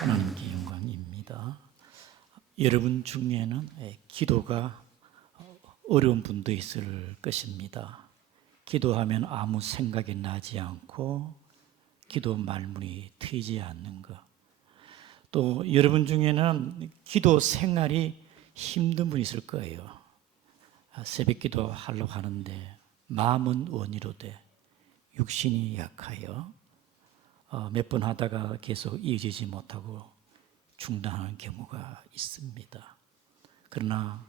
하나님께 영광입니다. 여러분 중에는 기도가 어려운 분도 있을 것입니다. 기도하면 아무 생각이 나지 않고 기도 말문이 트이지 않는 것. 또 여러분 중에는 기도 생활이 힘든 분이 있을 거예요. 새벽 기도 하려고 하는데 마음은 원이로되 육신이 약하여 몇 번 하다가 계속 이어지지 못하고 중단하는 경우가 있습니다. 그러나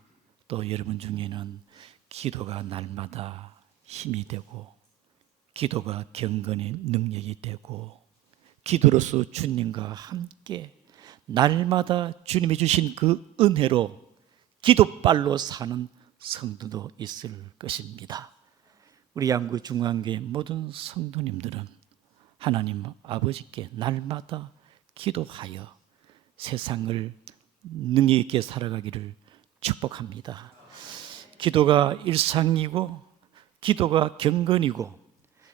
또 여러분 중에는 기도가 날마다 힘이 되고 기도가 경건의 능력이 되고 기도로서 주님과 함께 날마다 주님이 주신 그 은혜로 기도빨로 사는 성도도 있을 것입니다. 우리 양구 중앙교회 모든 성도님들은 하나님 아버지께 날마다 기도하여 세상을 능력 있게 살아가기를 축복합니다. 기도가 일상이고 기도가 경건이고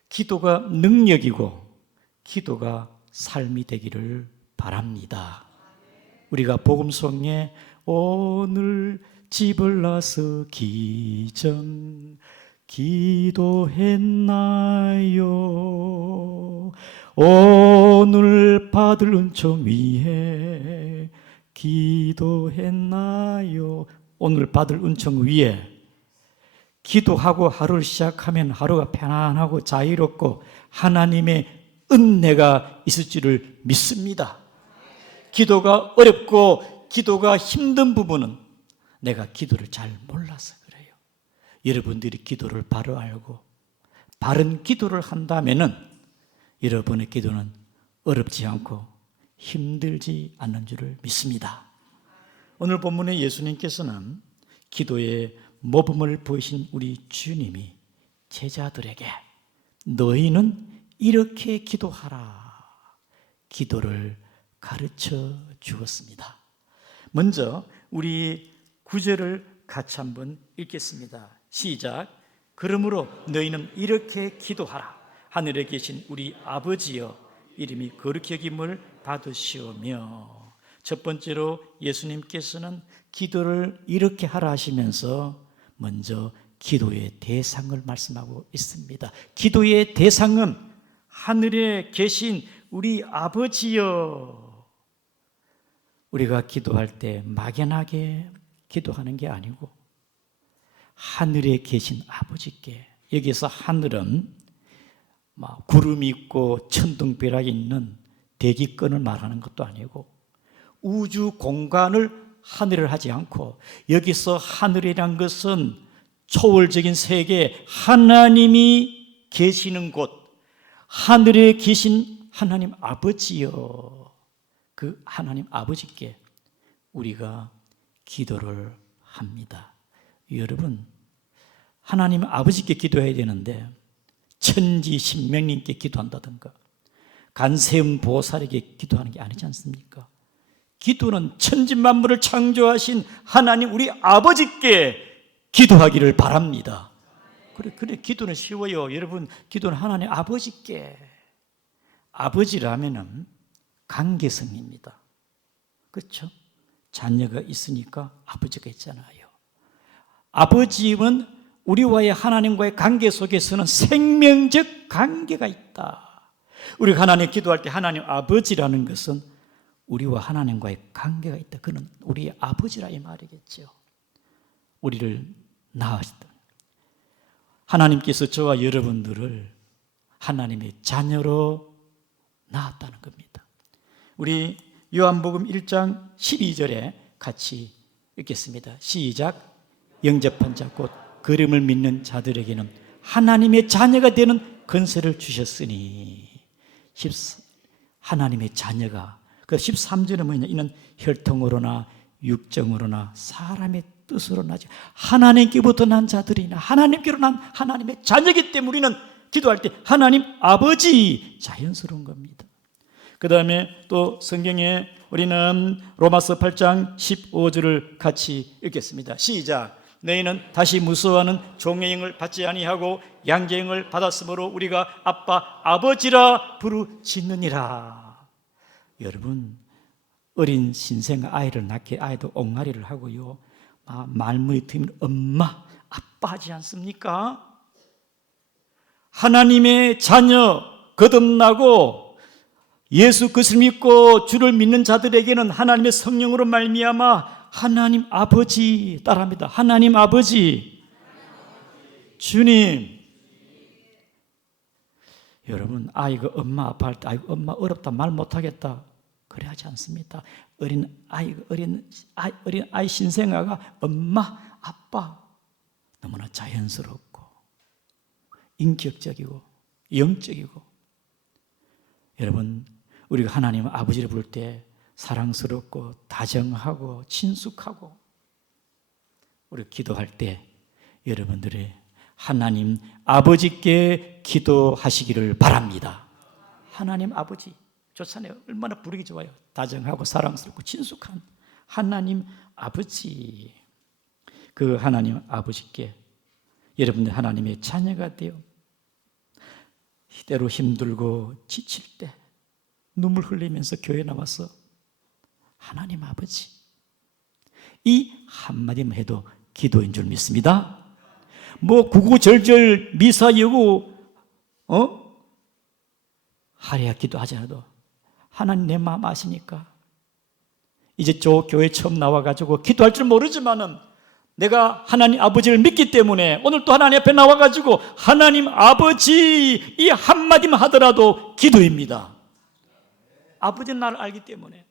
기도가 능력이고 기도가 삶이 되기를 바랍니다. 우리가 복음송에 오늘 집을 나서 기정 기도했나요? 오늘 받을 은총 위에 기도했나요? 오늘 받을 은총 위에 기도하고 하루를 시작하면 하루가 편안하고 자유롭고 하나님의 은혜가 있을 줄을 믿습니다. 기도가 어렵고 기도가 힘든 부분은 내가 기도를 잘 몰라서 그래요. 여러분들이 기도를 바로 알고 바른 기도를 한다면은 여러분의 기도는 어렵지 않고 힘들지 않는 줄을 믿습니다. 오늘 본문에 예수님께서는 기도의 모범을 보이신 우리 주님이 제자들에게 너희는 이렇게 기도하라 기도를 가르쳐 주었습니다. 먼저 우리 구절을 같이 한번 읽겠습니다. 시작. 그러므로 너희는 이렇게 기도하라. 하늘에 계신 우리 아버지여 이름이 거룩히 여김을 받으시오며. 첫 번째로 예수님께서는 기도를 이렇게 하라 하시면서 먼저 기도의 대상을 말씀하고 있습니다. 기도의 대상은 하늘에 계신 우리 아버지여. 우리가 기도할 때 막연하게 기도하는 게 아니고 하늘에 계신 아버지께, 여기서 하늘은 구름이 있고 천둥벼락이 있는 대기권을 말하는 것도 아니고 우주 공간을 하늘을 하지 않고 여기서 하늘이란 것은 초월적인 세계 하나님이 계시는 곳, 하늘에 계신 하나님 아버지여, 그 하나님 아버지께 우리가 기도를 합니다. 여러분, 하나님 아버지께 기도해야 되는데 천지 신명님께 기도한다든가 간세음 보살에게 기도하는 게 아니지 않습니까? 기도는 천지 만물을 창조하신 하나님 우리 아버지께 기도하기를 바랍니다. 그래 기도는 쉬워요. 여러분, 기도는 하나님 아버지께. 아버지라면은 관계성입니다. 그렇죠? 자녀가 있으니까 아버지가 있잖아요. 아버지는 우리와의 하나님과의 관계 속에서는 생명적 관계가 있다. 우리가 하나님 기도할 때 하나님 아버지라는 것은 우리와 하나님과의 관계가 있다. 그는 우리의 아버지라 이 말이겠죠. 우리를 낳으시다. 하나님께서 저와 여러분들을 하나님의 자녀로 낳았다는 겁니다. 우리 요한복음 1장 12절에 같이 읽겠습니다. 시작. 영접한 자 곧 그림을 믿는 자들에게는 하나님의 자녀가 되는 권세를 주셨으니. 하나님의 자녀가, 그 13절은 뭐냐? 이는 혈통으로나 육정으로나 사람의 뜻으로 나지 하나님께부터 난 자들이나 하나님께로 난 하나님의 자녀이기 때문에 우리는 기도할 때 하나님 아버지 자연스러운 겁니다. 그 다음에 또 성경에 우리는 로마서 8장 15절을 같이 읽겠습니다. 시작. 너희는 다시 무서워하는 종의 영을 받지 아니하고 양자의 영을 받았으므로 우리가 아빠 아버지라 부르짖느니라. 여러분, 어린 신생 아이를 낳게 아이도 옹알이를 하고요. 말문이 트이면 엄마, 아빠 하지 않습니까? 하나님의 자녀 거듭나고 예수 그리스도를 믿고 주를 믿는 자들에게는 하나님의 성령으로 말미암아 하나님 아버지 따라합니다. 하나님 아버지, 주님. 여러분, 아이가 엄마 아빠 할 때 아이고 엄마 어렵다 말 못하겠다 그래 하지 않습니다. 어린 아이 신생아가 엄마 아빠 너무나 자연스럽고 인격적이고 영적이고, 여러분 우리가 하나님 아버지를 부를 때 사랑스럽고 다정하고 친숙하고, 우리 기도할 때 여러분들이 하나님 아버지께 기도하시기를 바랍니다. 하나님 아버지 좋잖아요. 얼마나 부르기 좋아요. 다정하고 사랑스럽고 친숙한 하나님 아버지. 그 하나님 아버지께 여러분들 하나님의 자녀가 되어 때로 힘들고 지칠 때 눈물 흘리면서 교회 나와서 하나님 아버지, 이 한마디만 해도 기도인 줄 믿습니다. 뭐 구구절절 미사 여구 하랴 기도하지 않아도 하나님 내 마음 아시니까, 이제 저 교회 처음 나와가지고 기도할 줄 모르지만은 내가 하나님 아버지를 믿기 때문에 오늘 또 하나님 앞에 나와가지고 하나님 아버지 이 한마디만 하더라도 기도입니다. 아버지는 나를 알기 때문에.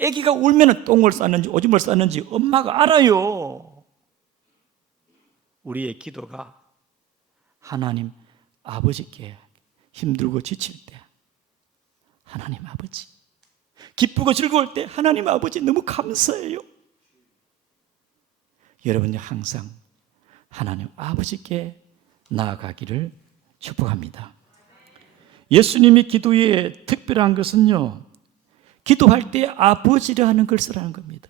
아기가 울면 똥을 쌌는지 오줌을 쌌는지 엄마가 알아요. 우리의 기도가 하나님 아버지께 힘들고 지칠 때 하나님 아버지, 기쁘고 즐거울 때 하나님 아버지 너무 감사해요. 여러분이 항상 하나님 아버지께 나아가기를 축복합니다. 예수님이 기도에 특별한 것은요, 기도할 때 아버지라 하는 걸 쓰라는 겁니다.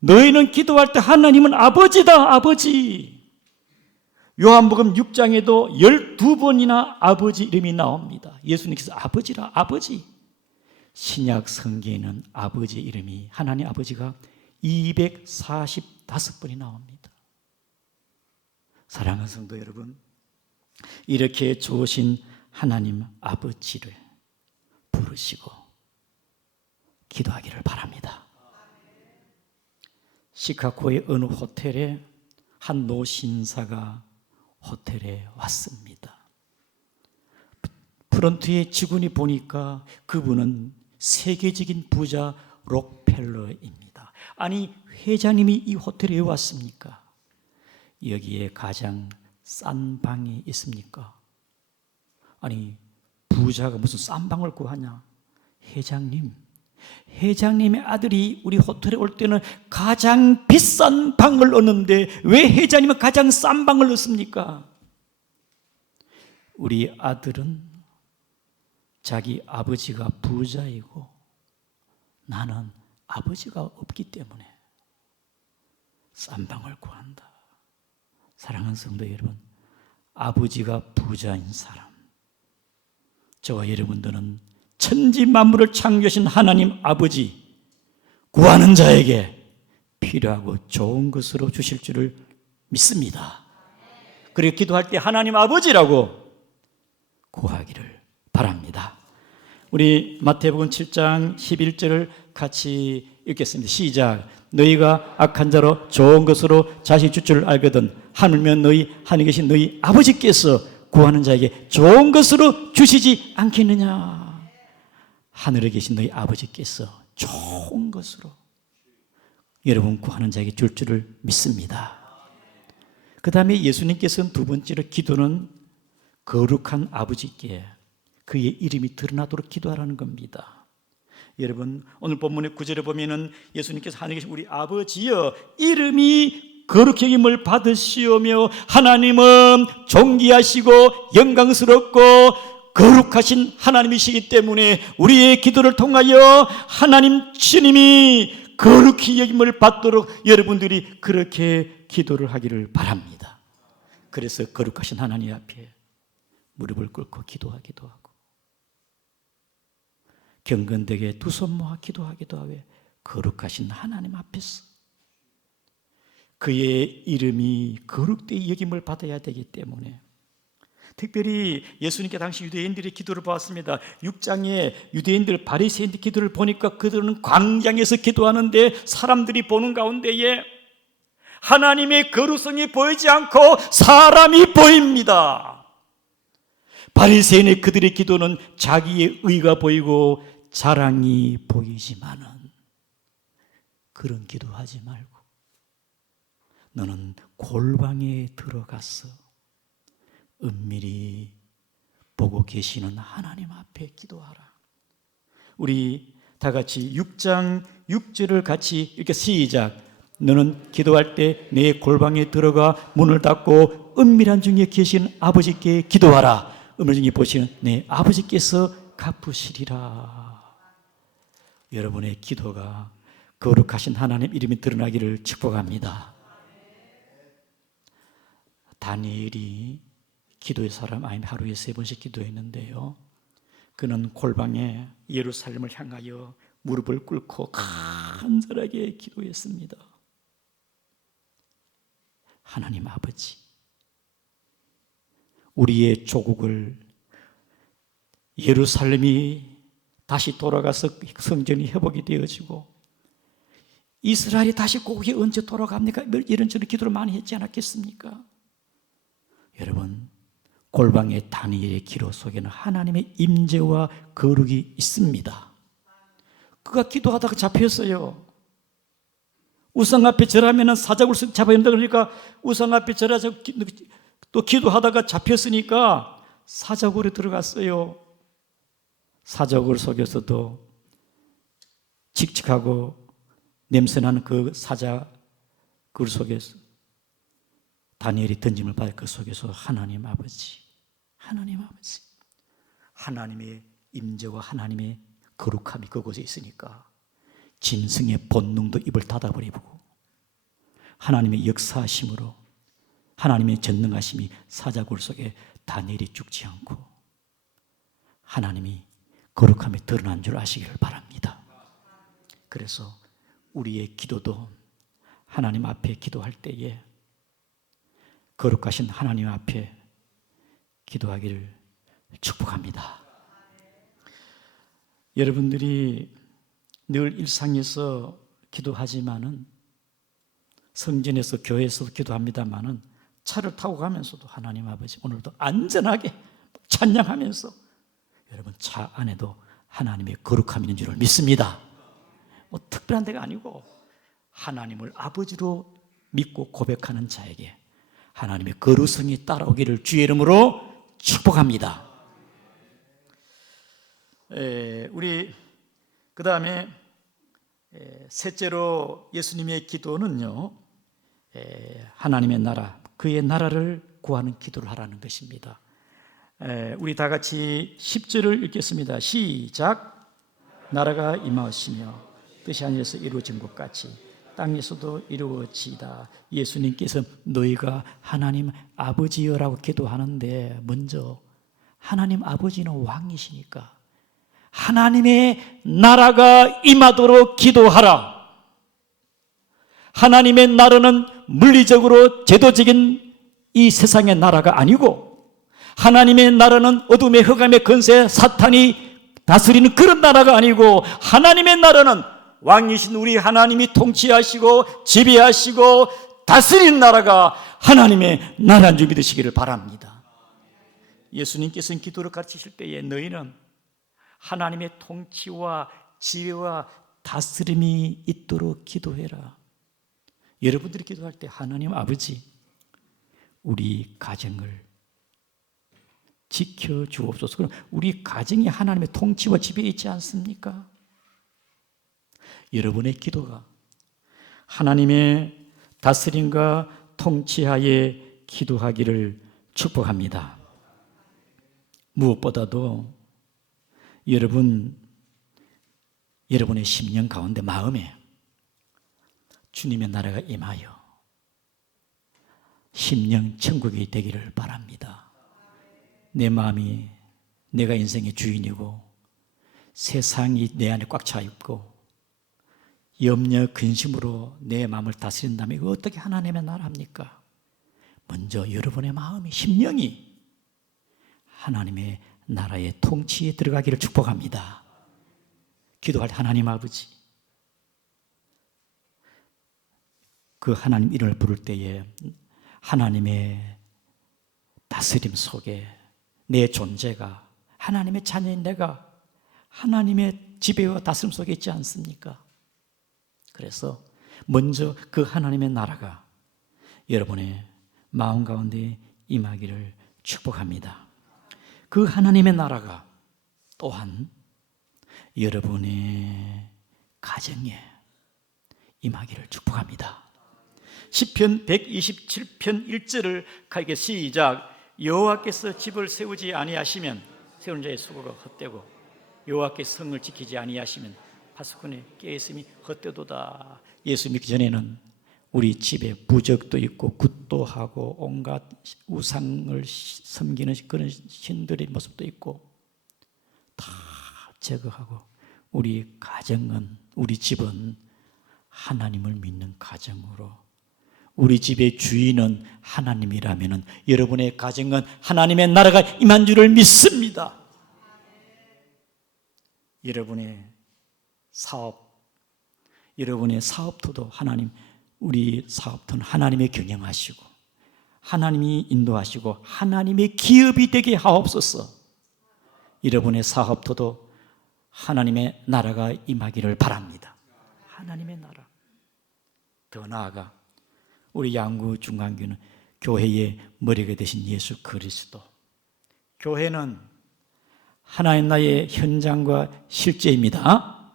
너희는 기도할 때 하나님은 아버지다, 아버지. 요한복음 6장에도 12번이나 아버지 이름이 나옵니다. 예수님께서 아버지라, 아버지. 신약 성경에는 아버지 이름이, 하나님 아버지가 245번이 나옵니다. 사랑하는 성도 여러분, 이렇게 좋으신 하나님 아버지를 부르시고 기도하기를 바랍니다. 시카고의 어느 호텔에 한 노신사가 호텔에 왔습니다. 프런트에 직원이 보니까 그분은 세계적인 부자 록펠러입니다. 아니, 회장님이 이 호텔에 왜 왔습니까? 여기에 가장 싼 방이 있습니까? 아니, 부자가 무슨 싼 방을 구하냐? 회장님의 아들이 우리 호텔에 올 때는 가장 비싼 방을 얻는데 왜 회장님은 가장 싼 방을 얻습니까? 우리 아들은 자기 아버지가 부자이고 나는 아버지가 없기 때문에 싼 방을 구한다. 사랑하는 성도 여러분, 아버지가 부자인 사람, 저와 여러분들은 천지 만물을 창조하신 하나님 아버지, 구하는 자에게 필요하고 좋은 것으로 주실 줄을 믿습니다. 그리고 기도할 때 하나님 아버지라고 구하기를 바랍니다. 우리 마태복음 7장 11절을 같이 읽겠습니다. 시작. 너희가 악한 자로 좋은 것으로 자식 줄 줄 알거든 하물며 너희 하늘에 계신 너희 아버지께서 구하는 자에게 좋은 것으로 주시지 않겠느냐. 하늘에 계신 너희 아버지께서 좋은 것으로 여러분 구하는 자에게 줄 줄을 믿습니다. 그 다음에 예수님께서는 두 번째로 기도는 거룩한 아버지께 그의 이름이 드러나도록 기도하라는 겁니다. 여러분, 오늘 본문의 9절에 보면은 예수님께서 하늘에 계신 우리 아버지여 이름이 거룩히 여김을 받으시오며 하나님은 존귀하시고 영광스럽고 거룩하신 하나님이시기 때문에 우리의 기도를 통하여 하나님 주님이 거룩히 여김을 받도록 여러분들이 그렇게 기도를 하기를 바랍니다. 그래서 거룩하신 하나님 앞에 무릎을 꿇고 기도하기도 하고, 경건되게 두 손 모아 기도하기도 하고 거룩하신 하나님 앞에서 그의 이름이 거룩되이 여김을 받아야 되기 때문에 특별히 예수님께 당시 유대인들의 기도를 보았습니다. 6장에 유대인들 바리새인들 기도를 보니까 그들은 광장에서 기도하는데 사람들이 보는 가운데에 하나님의 거룩성이 보이지 않고 사람이 보입니다. 바리새인의 그들의 기도는 자기의 의가 보이고 자랑이 보이지만은 그런 기도하지 말고 너는 골방에 들어가서 은밀히 보고 계시는 하나님 앞에 기도하라. 우리 다 같이 6장 6절을 같이 이렇게 시작. 너는 기도할 때 내 골방에 들어가 문을 닫고 은밀한 중에 계신 아버지께 기도하라. 은밀한 중에 보시는 내 아버지께서 갚으시리라. 여러분의 기도가 거룩하신 하나님 이름이 드러나기를 축복합니다. 다니엘이 기도의 사람 아닌 하루에 3번씩 기도했는데요. 그는 골방에 예루살렘을 향하여 무릎을 꿇고 간절하게 기도했습니다. 하나님 아버지, 우리의 조국을 예루살렘이 다시 돌아가서 성전이 회복이 되어지고 이스라엘이 다시 거기에 언제 돌아갑니까? 이런저런 기도를 많이 했지 않았겠습니까? 여러분, 골방의 다니엘의 기도 속에는 하나님의 임재와 거룩이 있습니다. 그가 기도하다가 잡혔어요. 우상 앞에 절하면 사자굴 잡아야 된다 그러니까 우상 앞에 절하자 또 기도하다가 잡혔으니까 사자굴에 들어갔어요. 사자굴 속에서도 칙칙하고 냄새나는 그 사자굴 속에서 다니엘이 던짐을 받을 그 속에서 하나님 아버지, 하나님의 임재와 하나님의 거룩함이 그곳에 있으니까 짐승의 본능도 입을 닫아버리고 하나님의 역사하심으로 하나님의 전능하심이 사자굴 속에 다니엘이 죽지 않고 하나님이 거룩함이 드러난 줄 아시기를 바랍니다. 그래서 우리의 기도도 하나님 앞에 기도할 때에 거룩하신 하나님 앞에 기도하기를 축복합니다. 여러분들이 늘 일상에서 기도하지만은 성전에서 교회에서도 기도합니다만은 차를 타고 가면서도 하나님 아버지 오늘도 안전하게 찬양하면서 여러분 차 안에도 하나님의 거룩함이 있는 줄을 믿습니다. 뭐 특별한 데가 아니고 하나님을 아버지로 믿고 고백하는 자에게 하나님의 거룩성이 따라오기를 주의 이름으로 축복합니다. 우리 그 다음에 셋째로 예수님의 기도는요, 하나님의 나라, 그의 나라를 구하는 기도를 하라는 것입니다. 우리 다 같이 10절을 읽겠습니다. 시작. 나라가 임하시며 뜻이 하늘에서 이루어진 것 같이 땅에서도 이루어지이다. 예수님께서 너희가 하나님 아버지여라고 기도하는데 먼저 하나님 아버지는 왕이시니까 하나님의 나라가 임하도록 기도하라. 하나님의 나라는 물리적으로 제도적인 이 세상의 나라가 아니고 하나님의 나라는 어둠의 흑암의 권세 사탄이 다스리는 그런 나라가 아니고 하나님의 나라는 왕이신 우리 하나님이 통치하시고 지배하시고 다스리는 나라가 하나님의 나라인 줄 믿으시기를 바랍니다. 예수님께서는 기도를 가르치실 때에 너희는 하나님의 통치와 지혜와 다스림이 있도록 기도해라. 여러분들이 기도할 때 하나님 아버지 우리 가정을 지켜주옵소서. 그럼 우리 가정이 하나님의 통치와 지배에 있지 않습니까? 여러분의 기도가 하나님의 다스림과 통치하에 기도하기를 축복합니다. 무엇보다도 여러분의 심령 가운데 마음에 주님의 나라가 임하여 심령 천국이 되기를 바랍니다. 내 마음이 내가 인생의 주인이고 세상이 내 안에 꽉 차 있고 염려, 근심으로 내 마음을 다스린다면 이거 어떻게 하나님의 나라 합니까? 먼저 여러분의 마음이, 심령이 하나님의 나라의 통치에 들어가기를 축복합니다. 기도할 때 하나님 아버지, 그 하나님 이름을 부를 때에 하나님의 다스림 속에 내 존재가, 하나님의 자녀인 내가 하나님의 지배와 다스림 속에 있지 않습니까? 그래서 먼저 그 하나님의 나라가 여러분의 마음 가운데 임하기를 축복합니다. 그 하나님의 나라가 또한 여러분의 가정에 임하기를 축복합니다. 시편 127편 1절을 가게 시작. 여호와께서 집을 세우지 아니하시면 세우는 자의 수고가 헛되고 여호와께서 성을 지키지 아니하시면 파수꾼의 깨있음이 헛되도다. 예수 믿기 전에는 우리 집에 부적도 있고 굿도 하고 온갖 우상을 섬기는 그런 신들의 모습도 있고 다 제거하고 우리 가정은, 우리 집은 하나님을 믿는 가정으로, 우리 집의 주인은 하나님이라면 여러분의 가정은 하나님의 나라가 임한 줄을 믿습니다. 여러분의 사업, 여러분의 사업터도 하나님, 우리 사업터는 하나님의 경영하시고 하나님이 인도하시고 하나님의 기업이 되게 하옵소서. 여러분의 사업터도 하나님의 나라가 임하기를 바랍니다. 하나님의 나라. 더 나아가 우리 양구 중앙교회는 교회의 머리가 되신 예수 그리스도, 교회는 하나님 나라의 현장과 실제입니다.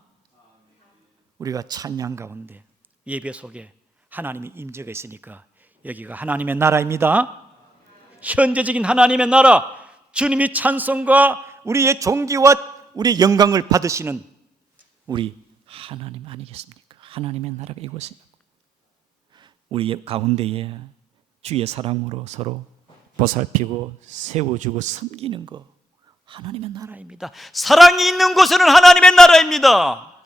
우리가 찬양 가운데 예배 속에 하나님의 임재가 있으니까 여기가 하나님의 나라입니다. 현재적인 하나님의 나라, 주님이 찬송과 우리의 존귀와 우리의 영광을 받으시는 우리 하나님 아니겠습니까? 하나님의 나라가 이곳에 있는 거예요. 우리 가운데에 주의 사랑으로 서로 보살피고 세워주고 섬기는 거 하나님의 나라입니다. 사랑이 있는 곳에는 하나님의 나라입니다.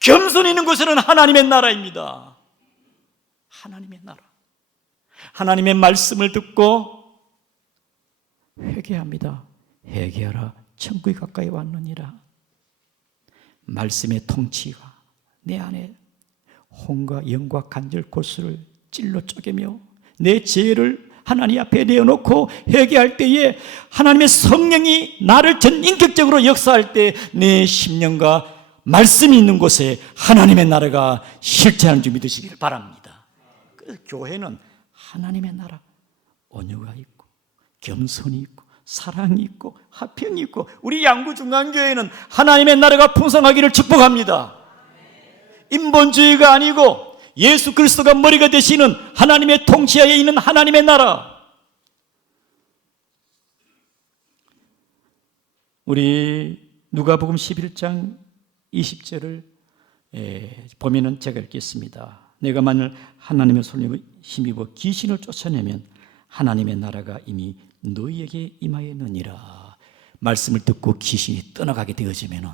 겸손이 있는 곳에는 하나님의 나라입니다. 하나님의 나라. 하나님의 말씀을 듣고 회개합니다. 회개하라, 천국이 가까이 왔느니라. 말씀의 통치가 내 안에 혼과 영과 간절 골수를 찔러 쪼개며 내 죄를 하나님 앞에 내어놓고 회개할 때에 하나님의 성령이 나를 전인격적으로 역사할 때 내 심령과 말씀이 있는 곳에 하나님의 나라가 실체하는 줄 믿으시기를 바랍니다. 그래서 교회는 하나님의 나라, 온유가 있고 겸손이 있고 사랑이 있고 화평이 있고 우리 양구중앙교회는 하나님의 나라가 풍성하기를 축복합니다. 인본주의가 아니고 예수 그리스도가 머리가 되시는 하나님의 통치하에 있는 하나님의 나라. 우리 누가복음 11장 20절을 보면은 제가 읽겠습니다. 내가 만일 하나님의 손을 힘입어 귀신을 쫓아내면 하나님의 나라가 이미 너희에게 임하였느니라. 말씀을 듣고 귀신이 떠나가게 되어지면은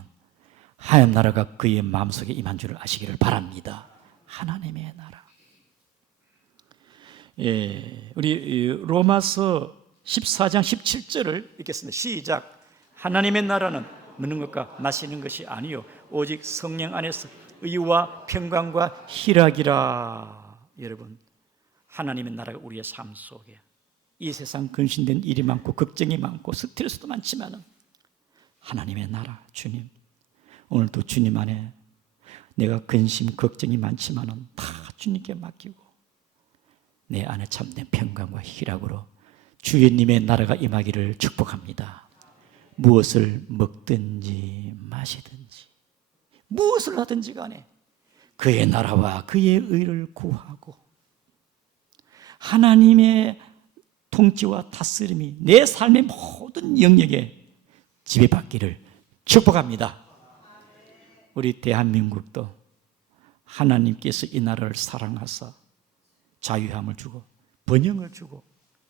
하나님 나라가 그의 마음속에 임한 줄을 아시기를 바랍니다. 하나님의 나라. 우리 로마서 14장 17절을 읽겠습니다. 시작. 하나님의 나라는 먹는 것과 마시는 것이 아니요 오직 성령 안에서 의와 평강과 희락이라. 여러분, 하나님의 나라가 우리의 삶 속에, 이 세상 근심된 일이 많고 걱정이 많고 스트레스도 많지만 하나님의 나라, 주님, 오늘도 주님 안에 내가 근심 걱정이 많지만 다 주님께 맡기고 내 안에 참된 평강과 희락으로 주님의 나라가 임하기를 축복합니다. 무엇을 먹든지 마시든지 무엇을 하든지 간에 그의 나라와 그의 의를 구하고 하나님의 통치와 다스림이 내 삶의 모든 영역에 지배받기를 축복합니다. 우리 대한민국도 하나님께서 이 나라를 사랑하사 자유함을 주고 번영을 주고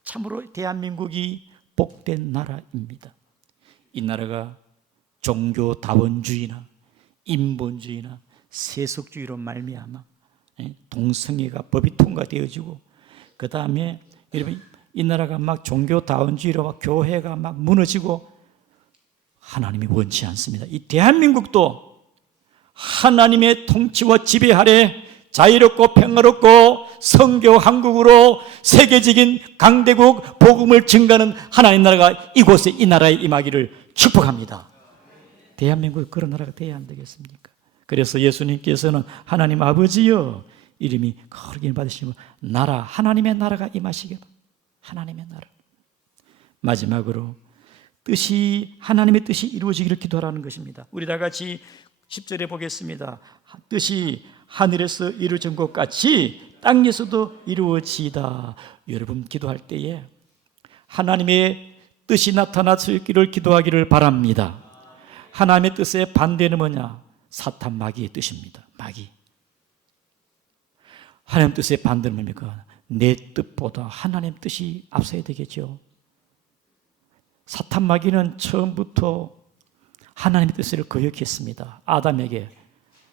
참으로 대한민국이 복된 나라입니다. 이 나라가 종교다원주의나 인본주의나 세속주의로 말미암아 동성애가 법이 통과되어지고, 그 다음에 여러분 이 나라가 막 종교다원주의로 막 교회가 막 무너지고 하나님이 원치 않습니다. 이 대한민국도 하나님의 통치와 지배 아래 자유롭고 평화롭고 선교 한국으로 세계적인 강대국 복음을 증가하는 하나님 나라가 이곳에 이 나라에 임하기를 축복합니다. 대한민국이 그런 나라가 돼야 안 되겠습니까? 그래서 예수님께서는 하나님 아버지여 이름이 거룩히 받으시고 나라, 하나님의 나라가 임하시게, 하나님의 나라. 마지막으로 하나님의 뜻이 이루어지기를 기도하라는 것입니다. 우리 다 같이 10절에 보겠습니다. 뜻이 하늘에서 이루어진 것 같이 땅에서도 이루어지이다. 여러분 기도할 때에 하나님의 뜻이 나타나기를 기도하기를 바랍니다. 하나님의 뜻의 반대는 뭐냐? 사탄 마귀의 뜻입니다. 마귀. 하나님 뜻의 반대는 뭡니까? 내 뜻보다 하나님 뜻이 앞서야 되겠죠. 사탄 마귀는 처음부터 하나님의 뜻을 거역했습니다. 아담에게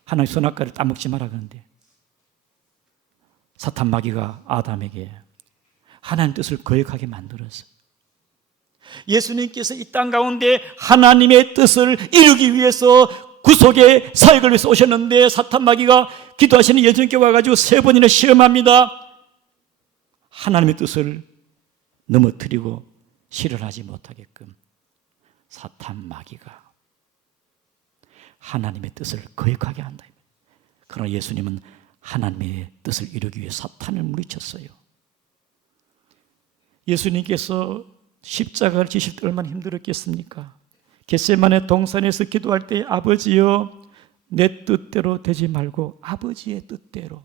하나님 선악과를 따먹지 마라 그러는데 사탄 마귀가 아담에게 하나님 뜻을 거역하게 만들었어요. 예수님께서 이 땅 가운데 하나님의 뜻을 이루기 위해서 구속의 사역을 위해서 오셨는데 사탄 마귀가 기도하시는 예수님께 와가지고 3번이나 시험합니다. 하나님의 뜻을 넘어뜨리고 실현하지 못하게끔 사탄 마귀가 하나님의 뜻을 거역하게 한다. 그러나 예수님은 하나님의 뜻을 이루기 위해 사탄을 물리쳤어요. 예수님께서 십자가를 지실 때 얼마나 힘들었겠습니까? 겟세마네 동산에서 기도할 때 아버지여 내 뜻대로 되지 말고 아버지의 뜻대로.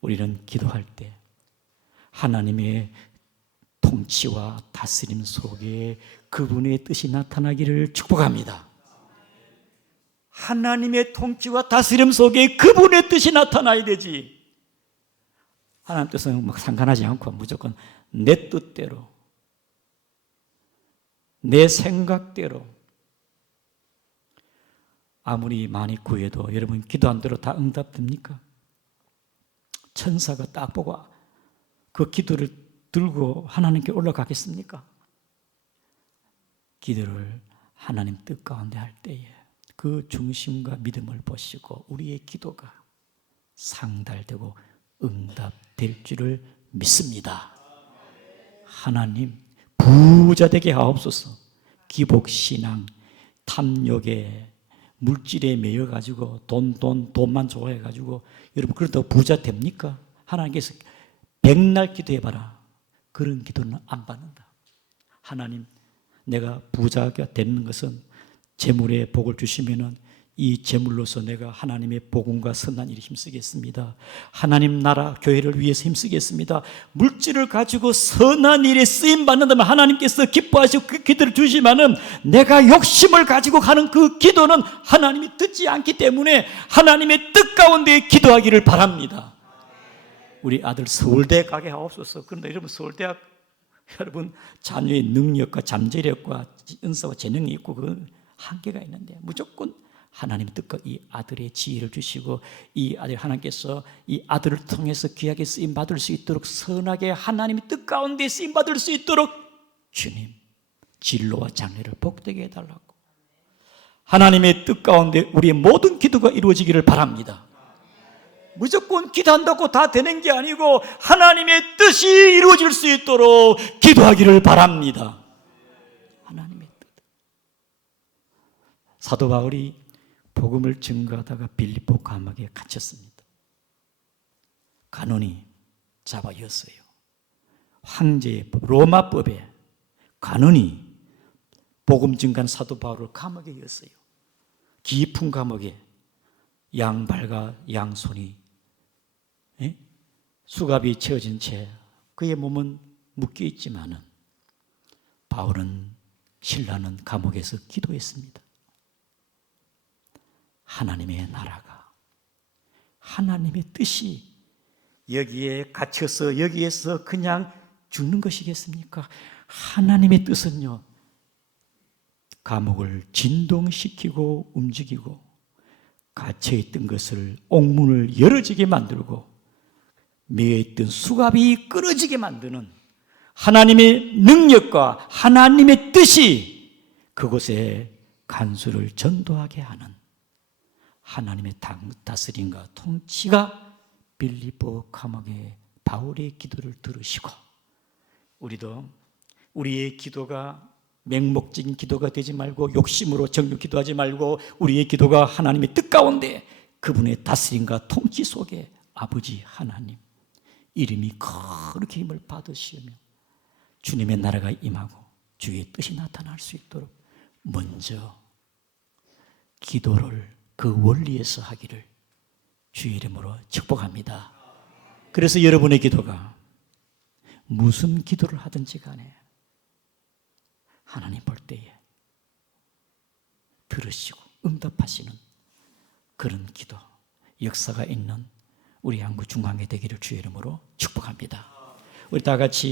우리는 기도할 때 하나님의 통치와 다스림 속에 그분의 뜻이 나타나기를 축복합니다. 하나님의 통치와 다스림 속에 그분의 뜻이 나타나야 되지. 하나님 뜻은 막 상관하지 않고 무조건 내 뜻대로, 내 생각대로 아무리 많이 구해도 여러분 기도한 대로 다 응답됩니까? 천사가 딱 보고 그 기도를 들고 하나님께 올라가겠습니까? 기도를 하나님 뜻 가운데 할 때에 그 중심과 믿음을 보시고 우리의 기도가 상달되고 응답될 줄을 믿습니다. 하나님 부자 되게 하옵소서. 기복신앙, 탐욕에 물질에 매여가지고 돈만 좋아해가지고 여러분 그렇다고 부자 됩니까? 하나님께서 백날 기도해봐라. 그런 기도는 안 받는다. 하나님 내가 부자가 되는 것은 재물에 복을 주시면은 이 재물로서 내가 하나님의 복음과 선한 일에 힘쓰겠습니다. 하나님 나라 교회를 위해서 힘쓰겠습니다. 물질을 가지고 선한 일에 쓰임 받는다면 하나님께서 기뻐하시고 그 기도를 주시면은 내가 욕심을 가지고 가는 그 기도는 하나님이 듣지 않기 때문에 하나님의 뜻 가운데 기도하기를 바랍니다. 우리 아들 서울대 가게 하옵소서. 그런데 여러분 서울대학 여러분 자녀의 능력과 잠재력과 은사와 재능이 있고 그 한계가 있는데 무조건 하나님 뜻과 이 아들의 지혜를 주시고 이 아들 하나님께서 이 아들을 통해서 귀하게 쓰임 받을 수 있도록 선하게 하나님의 뜻 가운데 쓰임 받을 수 있도록 주님 진로와 장래를 복되게 해달라고 하나님의 뜻 가운데 우리의 모든 기도가 이루어지기를 바랍니다. 무조건 기도한다고 다 되는 게 아니고 하나님의 뜻이 이루어질 수 있도록 기도하기를 바랍니다. 하나님의 뜻. 사도 바울이 복음을 증거하다가 빌립보 감옥에 갇혔습니다. 간원이 잡아였어요. 황제의 법, 로마법에 간원이 복음 증거한 사도 바울을 감옥에 였어요. 깊은 감옥에 양발과 양손이 수갑이 채워진 채 그의 몸은 묶여 있지만은 바울은 신라는 감옥에서 기도했습니다. 하나님의 나라가 하나님의 뜻이 여기에 갇혀서 여기에서 그냥 죽는 것이겠습니까? 하나님의 뜻은요 감옥을 진동시키고 움직이고 갇혀있던 것을 옥문을 열어지게 만들고 매여있던 수갑이 끊어지게 만드는 하나님의 능력과 하나님의 뜻이 그곳에 간수를 전도하게 하는 하나님의 다스림과 통치가 빌립보 감옥의 바울의 기도를 들으시고 우리도 우리의 기도가 맹목적인 기도가 되지 말고 욕심으로 정욕 기도하지 말고 우리의 기도가 하나님의 뜻 가운데 그분의 다스림과 통치 속에 아버지 하나님 이름이 그렇게 힘을 받으시며 주님의 나라가 임하고 주의 뜻이 나타날 수 있도록 먼저 기도를 그 원리에서 하기를 주의 이름으로 축복합니다. 그래서 여러분의 기도가 무슨 기도를 하든지 간에 하나님 볼 때에 들으시고 응답하시는 그런 기도 역사가 있는 우리 한국 중앙회 되기를 주의 이름으로 축복합니다. 우리 다 같이